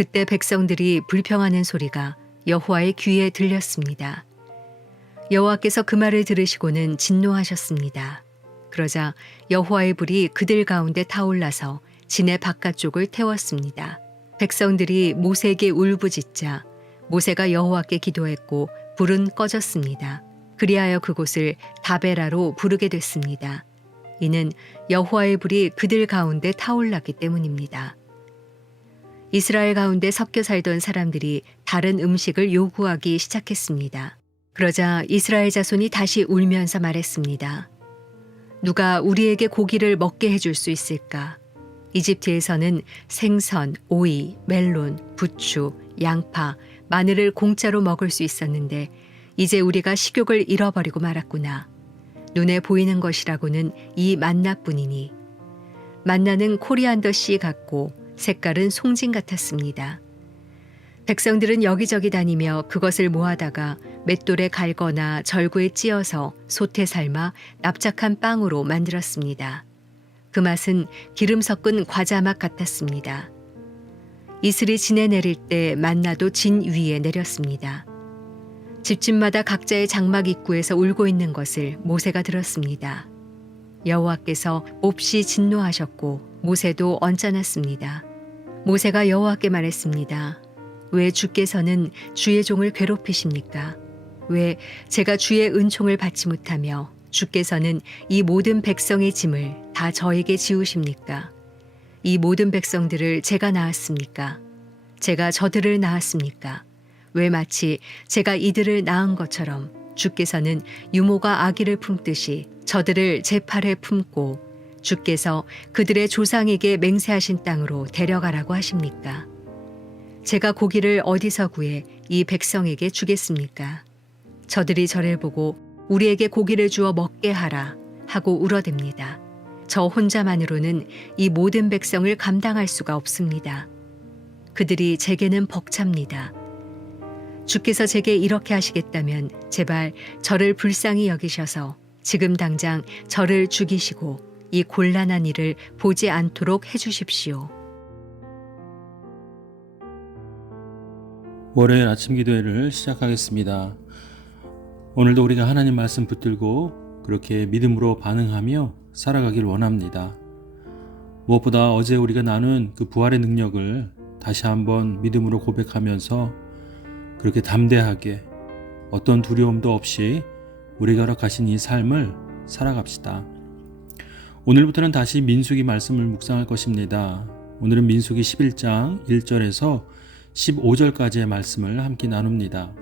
그때 백성들이 불평하는 소리가 여호와의 귀에 들렸습니다. 여호와께서 그 말을 들으시고는 진노하셨습니다. 그러자 여호와의 불이 그들 가운데 타올라서 진의 바깥쪽을 태웠습니다. 백성들이 모세에게 울부짖자 모세가 여호와께 기도했고 불은 꺼졌습니다. 그리하여 그곳을 다베라로 부르게 됐습니다. 이는 여호와의 불이 그들 가운데 타올랐기 때문입니다. 이스라엘 가운데 섞여 살던 사람들이 다른 음식을 요구하기 시작했습니다. 그러자 이스라엘 자손이 다시 울면서 말했습니다. 누가 우리에게 고기를 먹게 해줄 수 있을까? 이집트에서는 생선, 오이, 멜론, 부추, 양파, 마늘을 공짜로 먹을 수 있었는데 이제 우리가 식욕을 잃어버리고 말았구나. 눈에 보이는 것이라고는 이 만나뿐이니 만나는 코리안더 씨 같고 색깔은 송진 같았습니다. 백성들은 여기저기 다니며 그것을 모아다가 맷돌에 갈거나 절구에 찧어서 솥에 삶아 납작한 빵으로 만들었습니다. 그 맛은 기름 섞은 과자 맛 같았습니다. 이슬이 진에 내릴 때 만나도 진 위에 내렸습니다. 집집마다 각자의 장막 입구에서 울고 있는 것을 모세가 들었습니다. 여호와께서 몹시 진노하셨고 모세도 언짢았습니다. 모세가 여호와께 말했습니다. 왜 주께서는 주의 종을 괴롭히십니까? 왜 제가 주의 은총을 받지 못하며 주께서는 이 모든 백성의 짐을 다 저에게 지우십니까? 이 모든 백성들을 제가 낳았습니까? 제가 저들을 낳았습니까? 왜 마치 제가 이들을 낳은 것처럼 주께서는 유모가 아기를 품듯이 저들을 제 팔에 품고 주께서 그들의 조상에게 맹세하신 땅으로 데려가라고 하십니까? 제가 고기를 어디서 구해 이 백성에게 주겠습니까? 저들이 저를 보고 우리에게 고기를 주어 먹게 하라 하고 울어댑니다. 저 혼자만으로는 이 모든 백성을 감당할 수가 없습니다. 그들이 제게는 벅찹니다. 주께서 제게 이렇게 하시겠다면 제발 저를 불쌍히 여기셔서 지금 당장 저를 죽이시고 이 곤란한 일을 보지 않도록 해주십시오. 월요일 아침 기도회를 시작하겠습니다. 오늘도 우리가 하나님 말씀 붙들고 그렇게 믿음으로 반응하며 살아가길 원합니다. 무엇보다 어제 우리가 나눈 그 부활의 능력을 다시 한번 믿음으로 고백하면서 그렇게 담대하게 어떤 두려움도 없이 우리가 허락하신 이 삶을 살아갑시다. 오늘부터는 다시 민수기 말씀을 묵상할 것입니다. 오늘은 민수기 11장 1절에서 15절까지의 말씀을 함께 나눕니다.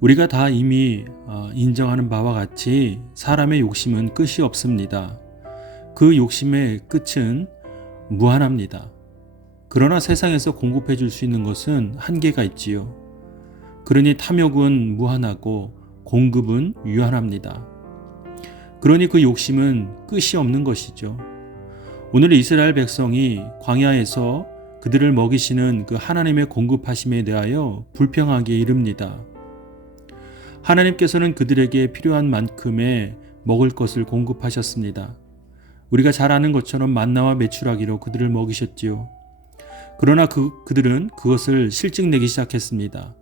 우리가 다 이미 어, 인정하는 바와 같이 사람의 욕심은 끝이 없습니다. 그 욕심의 끝은 무한합니다. 그러나 세상에서 공급해 줄 수 있는 것은 한계가 있지요. 그러니 탐욕은 무한하고 공급은 유한합니다. 그러니 그 욕심은 끝이 없는 것이죠. 오늘 이스라엘 백성이 광야에서 그들을 먹이시는 그 하나님의 공급하심에 대하여 불평하기에 이릅니다. 하나님께서는 그들에게 필요한 만큼의 먹을 것을 공급하셨습니다. 우리가 잘 아는 것처럼 만나와 메추라기로 그들을 먹이셨지요. 그러나 그, 그들은 그것을 실증내기 시작했습니다.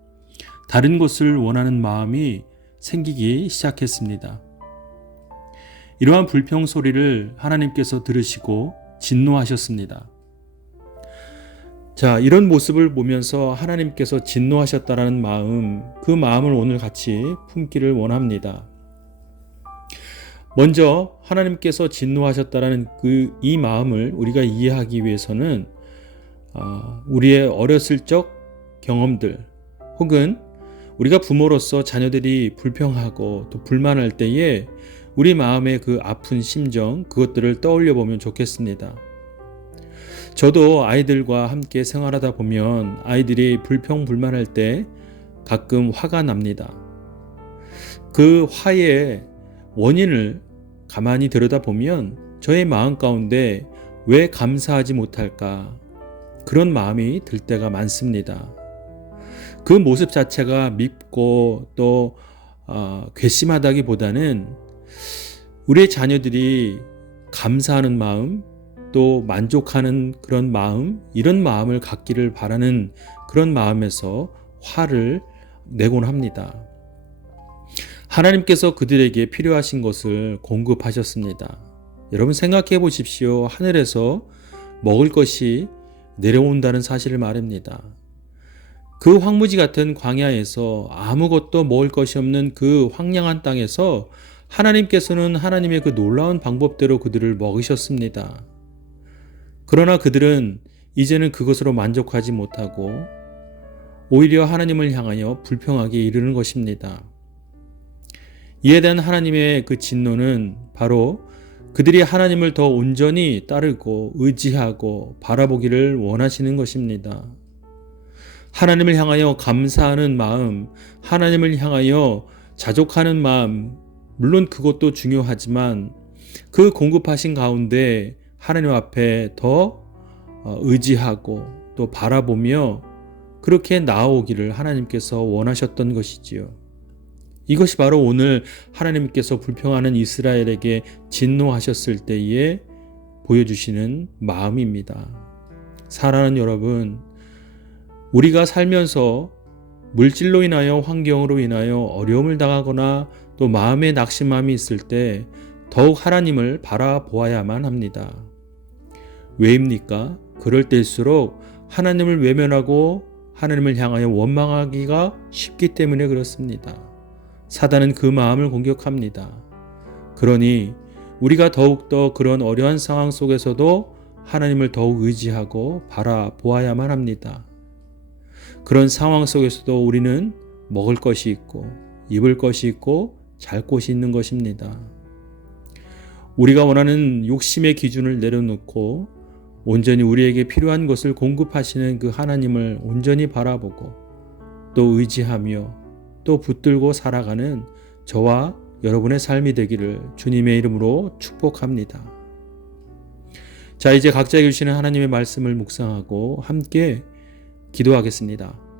다른 것을 원하는 마음이 생기기 시작했습니다. 이러한 불평 소리를 하나님께서 들으시고 진노하셨습니다. 자, 이런 모습을 보면서 하나님께서 진노하셨다라는 마음, 그 마음을 오늘 같이 품기를 원합니다. 먼저 하나님께서 진노하셨다라는 그 이 마음을 우리가 이해하기 위해서는 어, 우리의 어렸을 적 경험들 혹은 우리가 부모로서 자녀들이 불평하고 또 불만할 때에 우리 마음의 그 아픈 심정 그것들을 떠올려 보면 좋겠습니다. 저도 아이들과 함께 생활하다 보면 아이들이 불평불만할 때 가끔 화가 납니다. 그 화의 원인을 가만히 들여다보면 저의 마음 가운데 왜 감사하지 못할까 그런 마음이 들 때가 많습니다. 그 모습 자체가 밉고 또 어, 괘씸하다기보다는 우리의 자녀들이 감사하는 마음 또 만족하는 그런 마음, 이런 마음을 갖기를 바라는 그런 마음에서 화를 내곤 합니다. 하나님께서 그들에게 필요하신 것을 공급하셨습니다. 여러분 생각해 보십시오. 하늘에서 먹을 것이 내려온다는 사실을 말합니다. 그 황무지 같은 광야에서 아무것도 먹을 것이 없는 그 황량한 땅에서 하나님께서는 하나님의 그 놀라운 방법대로 그들을 먹으셨습니다. 그러나 그들은 이제는 그것으로 만족하지 못하고 오히려 하나님을 향하여 불평하게 이르는 것입니다. 이에 대한 하나님의 그 진노는 바로 그들이 하나님을 더 온전히 따르고 의지하고 바라보기를 원하시는 것입니다. 하나님을 향하여 감사하는 마음, 하나님을 향하여 자족하는 마음, 물론 그것도 중요하지만 그 공급하신 가운데 하나님 앞에 더 어, 의지하고 또 바라보며 그렇게 나아오기를 하나님께서 원하셨던 것이지요. 이것이 바로 오늘 하나님께서 불평하는 이스라엘에게 진노하셨을 때에 보여주시는 마음입니다. 사랑하는 여러분, 우리가 살면서 물질로 인하여 환경으로 인하여 어려움을 당하거나 또 마음의 낙심함이 있을 때 더욱 하나님을 바라보아야만 합니다. 왜입니까? 그럴 때일수록 하나님을 외면하고 하나님을 향하여 원망하기가 쉽기 때문에 그렇습니다. 사단은 그 마음을 공격합니다. 그러니 우리가 더욱더 그런 어려운 상황 속에서도 하나님을 더욱 의지하고 바라보아야만 합니다. 그런 상황 속에서도 우리는 먹을 것이 있고 입을 것이 있고 잘 곳이 있는 것입니다. 우리가 원하는 욕심의 기준을 내려놓고 온전히 우리에게 필요한 것을 공급하시는 그 하나님을 온전히 바라보고 또 의지하며 또 붙들고 살아가는 저와 여러분의 삶이 되기를 주님의 이름으로 축복합니다. 자, 이제 각자에게 주시는 하나님의 말씀을 묵상하고 함께 기도하겠습니다.